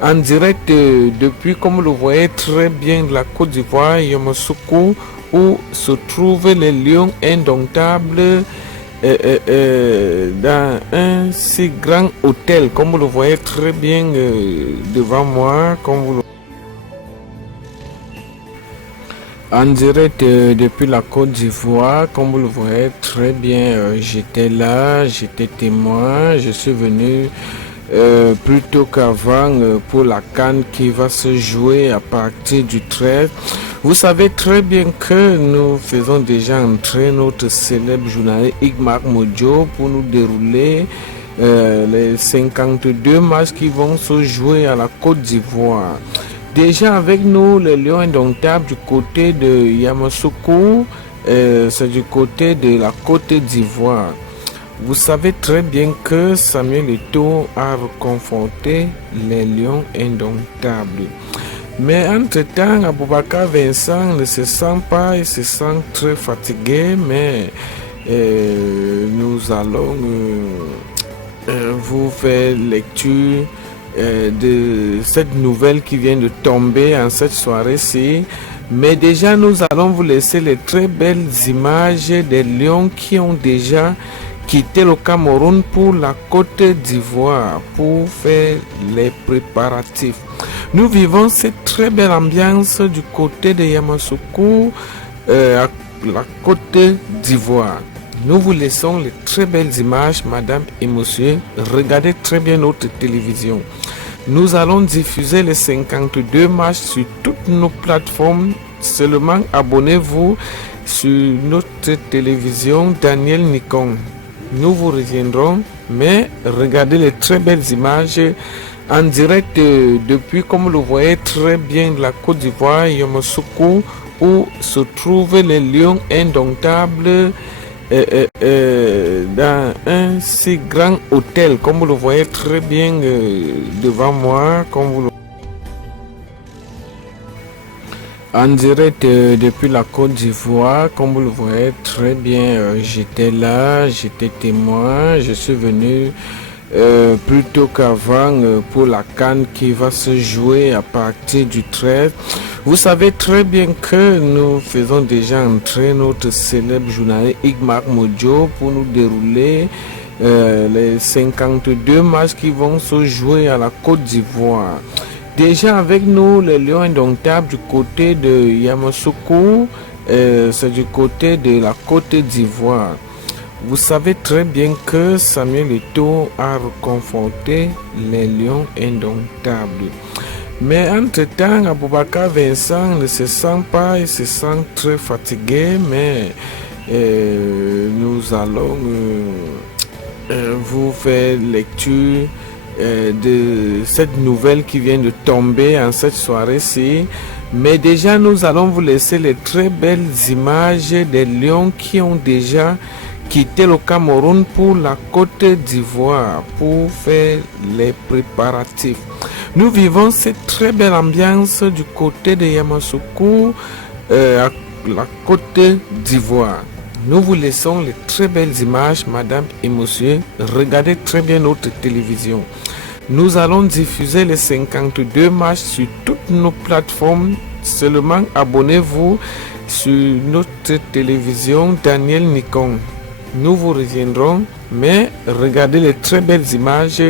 en direct depuis, comme vous le voyez très bien, la Côte d'Ivoire, Yamoussoukro, où se trouvent les lions indomptables dans un si grand hôtel, comme vous le voyez très bien devant moi, comme vous le en direct depuis la Côte d'Ivoire, comme vous le voyez très bien, j'étais là, j'étais témoin, je suis venu plus tôt qu'avant pour la CAN qui va se jouer à partir du 13. Vous savez très bien que nous faisons déjà entrer notre célèbre journaliste Igmar Modjo pour nous dérouler les 52 matchs qui vont se jouer à la Côte d'Ivoire. Déjà avec nous, les Lions indomptables du côté de Yamoussoukro, c'est du côté de la Côte d'Ivoire. Vous savez très bien que Samuel Eto'o a reconforté les Lions indomptables. Mais entre-temps, Aboubakar Vincent ne se sent pas, il se sent très fatigué, mais nous allons vous faire lecture de cette nouvelle qui vient de tomber en cette soirée-ci. Mais déjà, nous allons vous laisser les très belles images des lions qui ont déjà quitté le Cameroun pour la Côte d'Ivoire pour faire les préparatifs. Nous vivons cette très belle ambiance du côté de Yamoussoukro, à la Côte d'Ivoire. Nous vous laissons les très belles images, madame et monsieur. Regardez très bien notre télévision. Nous allons diffuser les 52 matchs sur toutes nos plateformes. Seulement abonnez-vous sur notre télévision Daniel Nikon. Nous vous reviendrons, mais regardez les très belles images en direct depuis, comme vous le voyez très bien, la Côte d'Ivoire, Yamoussoukro, où se trouvent les lions indomptables dans un si grand hôtel, comme vous le voyez très bien devant moi, comme vous le en direct depuis la Côte d'Ivoire, comme vous le voyez très bien, j'étais là, j'étais témoin, je suis venu plus tôt qu'avant pour la CAN qui va se jouer à partir du 13. Vous savez très bien que nous faisons déjà entrer notre célèbre journaliste Igmar Modjo pour nous dérouler les 52 matchs qui vont se jouer à la Côte d'Ivoire. Déjà avec nous, les Lions indomptables du côté de Yamoussoukro, c'est du côté de la Côte d'Ivoire. Vous savez très bien que Samuel Eto'o a reconforté les Lions indomptables. Mais entre-temps, Aboubakar Vincent ne se sent pas, il se sent très fatigué, mais nous allons vous faire lecture de cette nouvelle qui vient de tomber en cette soirée-ci. Mais déjà, nous allons vous laisser les très belles images des lions qui ont déjà quitté le Cameroun pour la Côte d'Ivoire pour faire les préparatifs. Nous vivons cette très belle ambiance du côté de Yamoussoukro, à la Côte d'Ivoire. Nous vous laissons les très belles images, madame et monsieur. Regardez très bien notre télévision. Nous allons diffuser les 52 matchs sur toutes nos plateformes. Seulement abonnez-vous sur notre télévision Daniel Nikon. Nous vous reviendrons, mais regardez les très belles images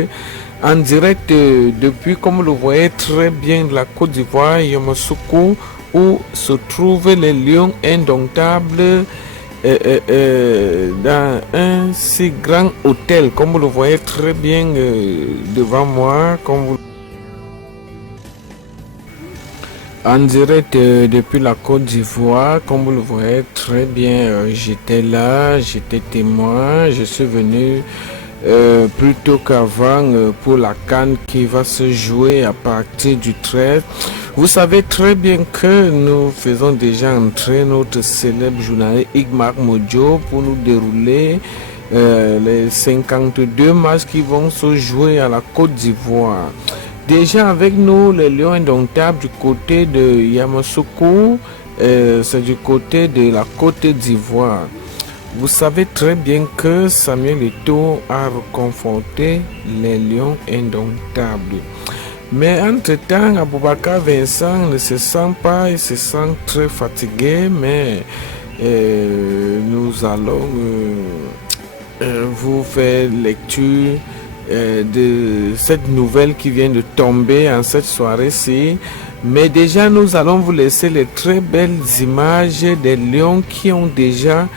en direct depuis, comme vous le voyez très bien, la Côte d'Ivoire, Yamoussoukro, où se trouvent les lions indomptables dans un si grand hôtel, comme vous le voyez très bien devant moi, comme vous en direct depuis la Côte d'Ivoire, comme vous le voyez très bien, j'étais là, j'étais témoin, je suis venu plus tôt qu'avant pour la CAN qui va se jouer à partir du 13. Vous savez très bien que nous faisons déjà entrer notre célèbre journaliste Igmar Modjo pour nous dérouler les 52 matchs qui vont se jouer à la Côte d'Ivoire. Déjà avec nous, les Lions indomptables du côté de Yamoussoukro, c'est du côté de la Côte d'Ivoire. Vous savez très bien que Samuel Eto'o a reconforté les Lions indomptables. Mais entre-temps, Aboubakar Vincent ne se sent pas, il se sent très fatigué, mais nous allons vous faire lecture de cette nouvelle qui vient de tomber en cette soirée-ci. Mais déjà, nous allons vous laisser les très belles images des lions qui ont déjà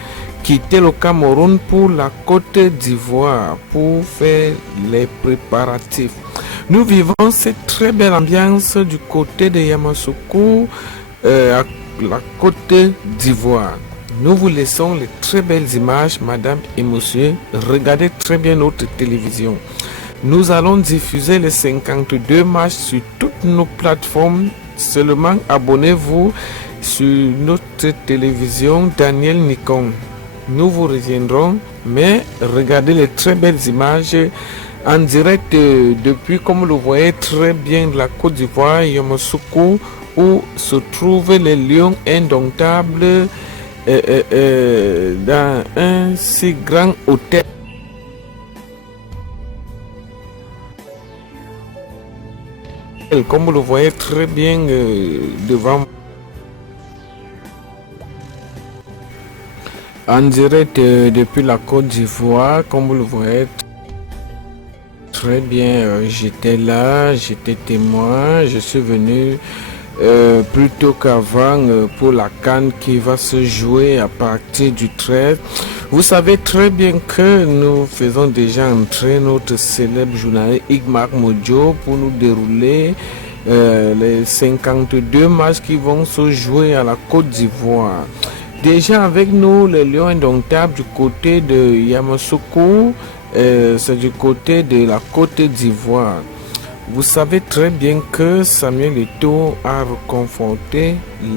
quitté le Cameroun pour la Côte d'Ivoire pour faire les préparatifs. Nous vivons cette très belle ambiance du côté de Yamoussoukro, à la Côte d'Ivoire. Nous vous laissons les très belles images, madame et monsieur. Regardez très bien notre télévision. Nous allons diffuser les 52 matchs sur toutes nos plateformes. Seulement abonnez-vous sur notre télévision Daniel Nikon. Nous vous reviendrons, mais regardez les très belles images en direct depuis, comme vous le voyez très bien, la Côte d'Ivoire, Yamoussoukro, où se trouvent les lions indomptables dans un si grand hôtel. Comme vous le voyez très bien devant, en direct depuis la Côte d'Ivoire, comme vous le voyez très bien, j'étais là, j'étais témoin, je suis venu plus tôt qu'avant pour la CAN qui va se jouer à partir du 13. Vous savez très bien que nous faisons déjà entrer notre célèbre journaliste Igmar Mojo pour nous dérouler les 52 matchs qui vont se jouer à la Côte d'Ivoire. Déjà avec nous, les Lions indomptables du côté de Yamoussoukro, c'est du côté de la Côte d'Ivoire. Vous savez très bien que Samuel Eto'o a reconforté